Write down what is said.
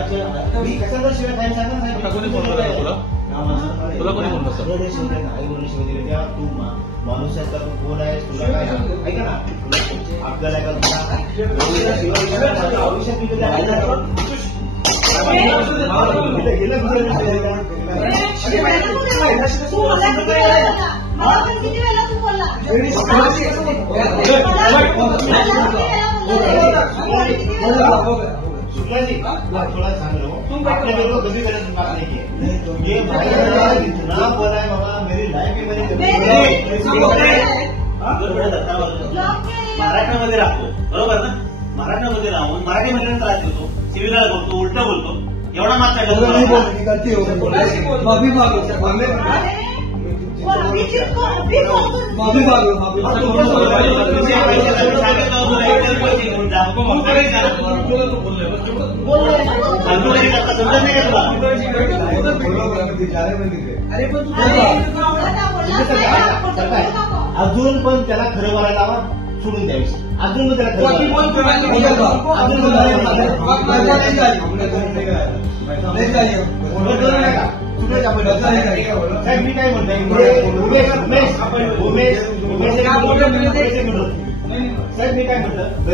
मी कशाला शिवाय काय सांगा कोणी फोन केला तुला? तुला कोणी फोन केला? आई बोलून शिवाय दिले त्या तू माणूस आहे, तू कोण आहे, तुला काय ऐका ना, आपल्याला काय शुक्लाजी थोड़ा सांग लो, आपने मेरे को कभी गलत बात नहीं की, ये इतना बोला है बाबा, मेरी लाइफ में मैंने महाराष्ट्रामध्ये राहतो बरोबर ना, महाराष्ट्रामध्ये राहून मराठीमध्ये त्रास देतो, सिव्हिलला बोलतो, उलट बोलतो, एवढा मागचा अजून पण त्याला खरं बोलायला लावा, सोडून द्यावी, अजून पण त्याला साहेब मी काय म्हणतोय, उमेश साहेब मी काय म्हणतो